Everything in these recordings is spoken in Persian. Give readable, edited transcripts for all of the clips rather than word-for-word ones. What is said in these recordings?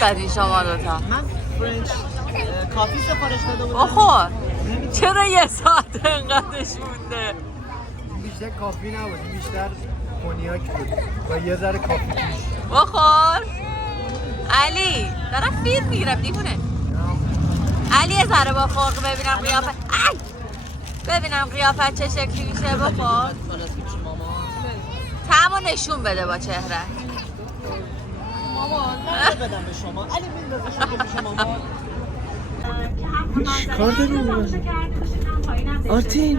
دادین شما دوتا؟ من فرنچ کافی سفارش داده بودم. بخور. چرا یه ساعت انقدرش مونده؟ بیشتر کافی نبود، بیشتر کنیاک بود و یه ذره کافی توش. بخور. علی دارم فیلم میگیرم دیوونه. علی یه ذره بخور ببینم قیافت. ببینم قیافت چه شکلی میشه. بخور. تمو نشون بده با چهره. مامان من بدم به شما. علی میندازه که پیش مامان. چیکار داری؟ آرتین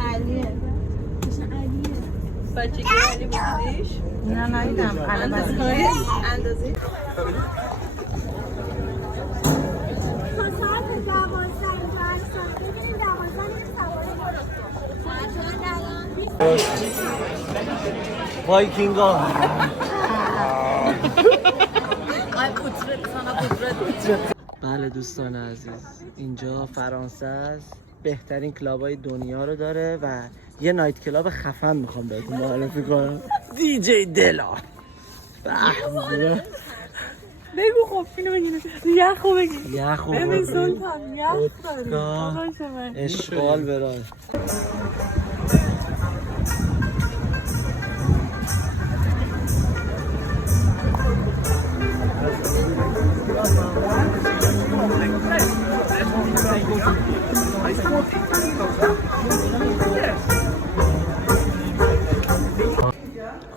علیه بچه که علی بودیش؟ نه نایدم اندازه اندازه وایکینگا بله دوستان عزیز، اینجا فرانسه است، بهترین کلابای دنیا رو داره و یه نایت کلاب خفن میخوام بهتون معرفی کنم. دی جی دلا. بگو خب اینو بگیره یخو بگیر یخو ببین سلطان یخ داری اشغال برای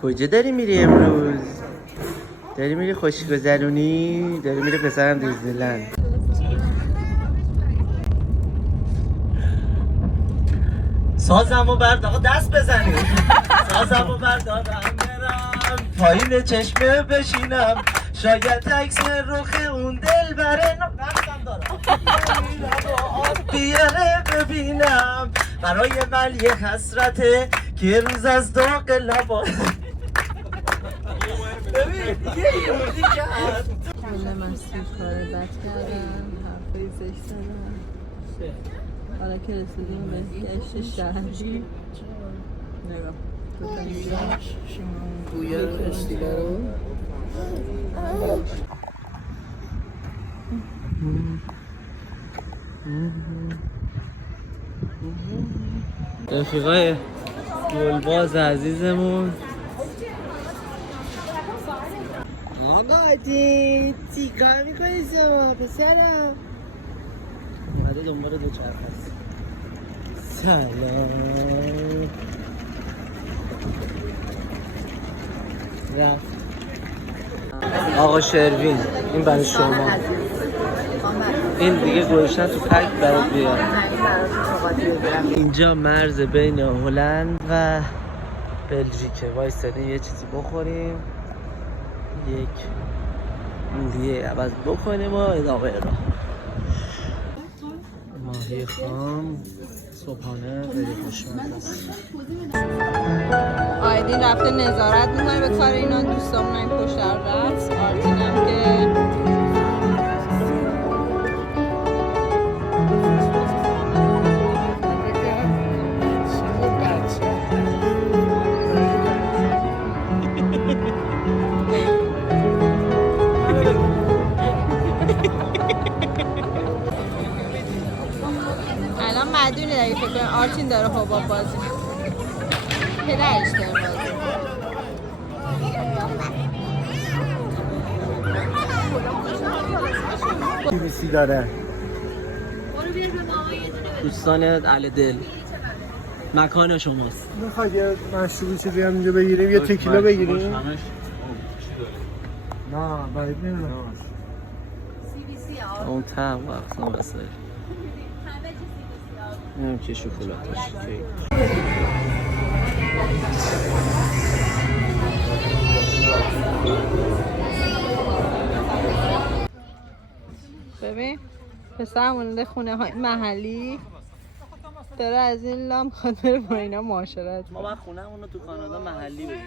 کجا داری میری امروز؟ داری میری خوشگذرونی؟ داری میری پسرم دیزنیلند. سازمو بردار دست بزنی. سازمو بردارم برم پایین چشمه بشینم، شاید عکس رخ اون دل بره نفتم دارم بیاره ببینم، برای من یه حسرته که یه روز از داغ لبا ببین یه روزی کرد کله مسیر کار بد کردم حرفای زشت زدم حالا که رسیدیم به کشت شهری نگاه دوتا اینجا بوی استیلا رو رفیقای گلباز عزیزمون آقا چیکار میکنی شما پسرم؟ اومده دنبال دوچرخه است. سلام رفت. آقا شروین این برای شما، این دیگه گوشتن تو پک برات بیارم. اینجا مرز بین هلند و بلژیکه، وایستادیم یه چیزی بخوریم، یک مولیه عوض بکنیم و ادامه راه. ماهی خام صبحانه خیلی خوشمزه است. آیدین رفته نظارت میکنه به کار اینا، دوستامون این پشت رفت. آرتین هم که الان مدونه داری فکر کنم آرتین داره حباب بازی پدرش داره بازی. بی‌بی‌سی داره. دوستان اهل دل مکان شماست. میخواد یه مشروبی چیزی هم اینجا بگیریم، یه تکیلا بگیریم؟ نه باید نمیدونم اون تم وقت هم بسه نمیم که شکلاتش کیک. ببین پسر مونده خونه های محلی داره از این لام خواد بره با اینا معاشرت. ما باید خونه همونو تو کانادا محلی بگیم.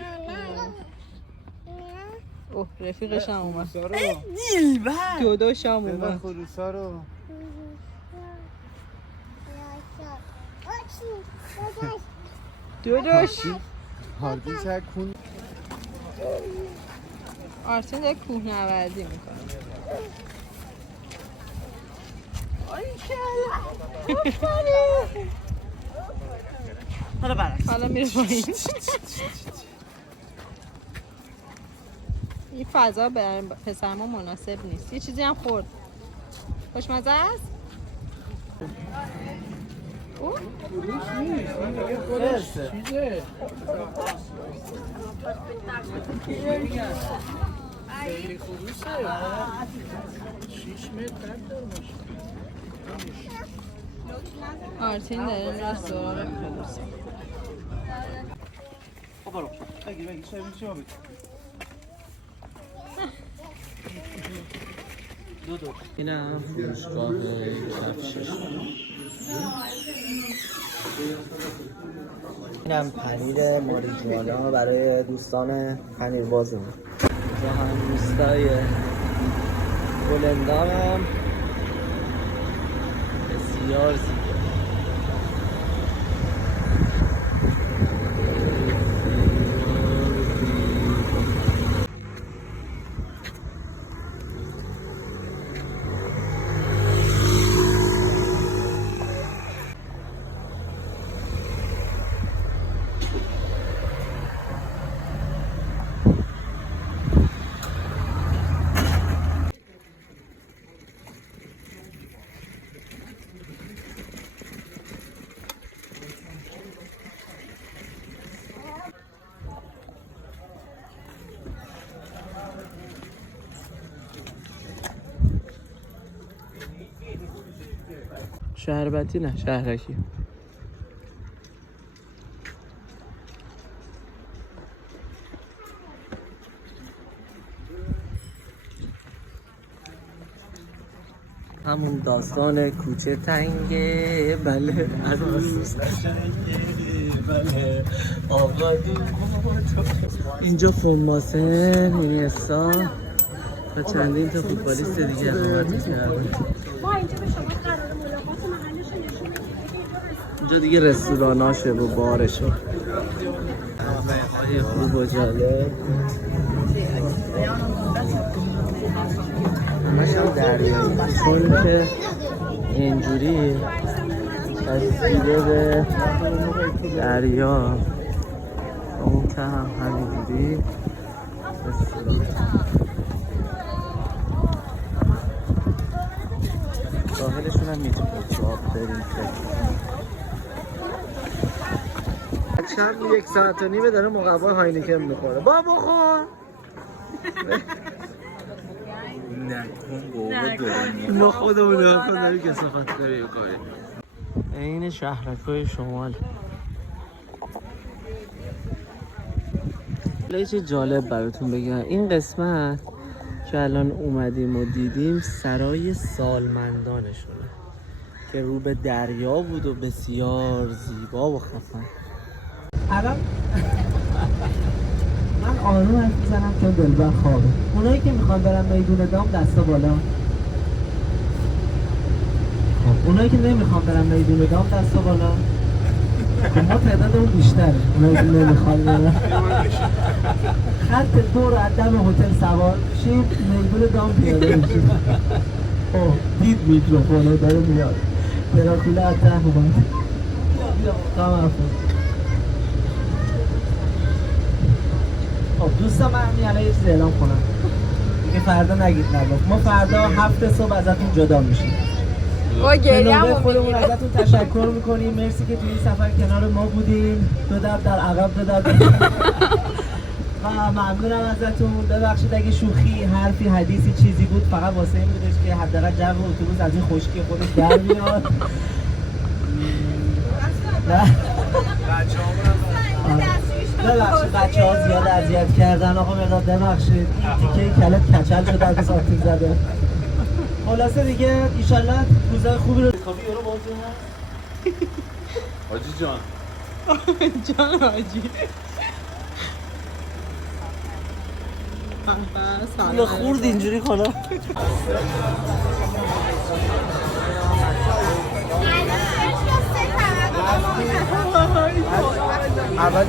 اوه رفیقش هم اومد. دیلبر دودوش هم اومد. خروسا رو دودوش هاردی چک کن. آرتین داره کوهنوردی میکنه. حالا میره پایین. این فضا برای پسر ما مناسب نیست. یه چیزی هم خورد. خوشمزه است؟ او؟ آرتین داره میره سراغ خروس. برو بگیر چه میشه دو اینم فروشگاه کفشش. اینم پنیر ماریجوانا برای دوستان پنیر بازمون. اینجا هم روستای گلندام هم بسیار زیبا. شهربتی نه شهرکی. همون داستان کوچه تنگه بله از بله آقا اینجا فوماسن اینستا و چندین تا فوتبالیست دیگه اقامت کردن. ما اینجا به شما قرار ملاقات محلش نشون میدیم. اینجا دیگه رستوراناشه و بارشه. های خوب و جالب. همش هم دریایی چون که اینجوری چسبیده به دریا. اون که هم همینجوری رستوران. ساحلشون هم میتونید تو آب بریم. چند 1 ساعت و نیمه داره مقوا هاینیکن میخوره. با بخور ما خودمون نکن داری کسافت داره یه کاری. این شهرکای شمال. یه چیز جالب براتون بگم. این قسمت که الان اومدیم و دیدیم سرای سالمندانشونه که رو به دریا بود و بسیار زیبا و خفن. الان من آروم حرف میزنم چون دلبر خوابه. اونایی که میخوان برن میدون دام دستا بالا. خب اونایی که نمیخوان برن میدون دام دستا بالا. ما تعدادمون بیشتره. اونایی که نمیخوان برن خط دور از دم هتل سوار شیم میدون دام پیاده میشیم. اوه دید میکروفونه داره میاد. دراکوله از ته اومد. کام افون. خب دوستان من همین الان یه چیز اعلام کنم دیگه فردا نگید نگفت. ما فردا 7 صبح ازتون جدا میشیم. با گریه خودمون ازتون تشکر میکنیم. مرسی که توی این سفر کنار ما بودیم. 2 دب در عقب 2 دب و ممنونم ازتون. ببخشید اگه شوخی حرفی حدیثی چیزی بود فقط واسه این بودش که حداقل جو اتوبوس از این خشکی خودش در میاد. نه ببخشید بچه ها زیاد اذیت کردن. آقا مقدار ببخشید این تیکه کلت کچل شده از آتیل زده. خلاصه دیگه ایشالله روزای خوبی رو کافی یورو بازی هست. حاجی جان جان حاجی یا خورد اینجوری خلا اول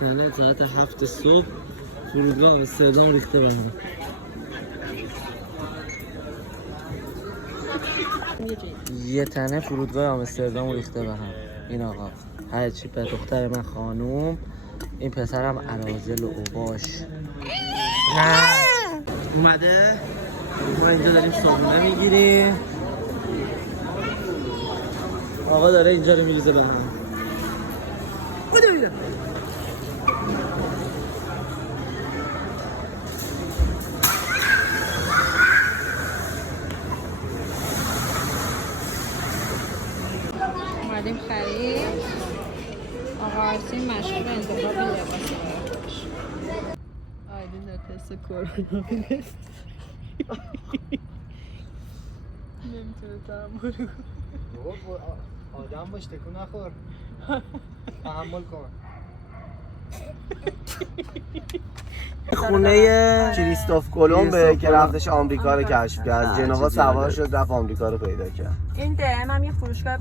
تنه ساعت 7 صبح فرودگاه آمستردام ریخته به هم. یه تنه فرودگاه آمستردام ریخته به هم. این آقا هرچی به دختر من خانوم، این پسرم اراذل و اوباش. نه اومده، ما اینجا داریم صابونه میگیریم، آقا داره اینجا رو میریزه به هم. بده بیده اومدیم خرید. آقا آرسین مشغول انتخاب لباس باش. آیدین در تست کرونا میرست. نمیتونه تحمل کنه. آدم باش تکون نخور. تحمل کن. خونه کریستوف کلمبه که رفتش آمریکا رو کشف کرد. جنوا سوار شد رفت آمریکا رو پیدا کرد. این هم یه فروشگاه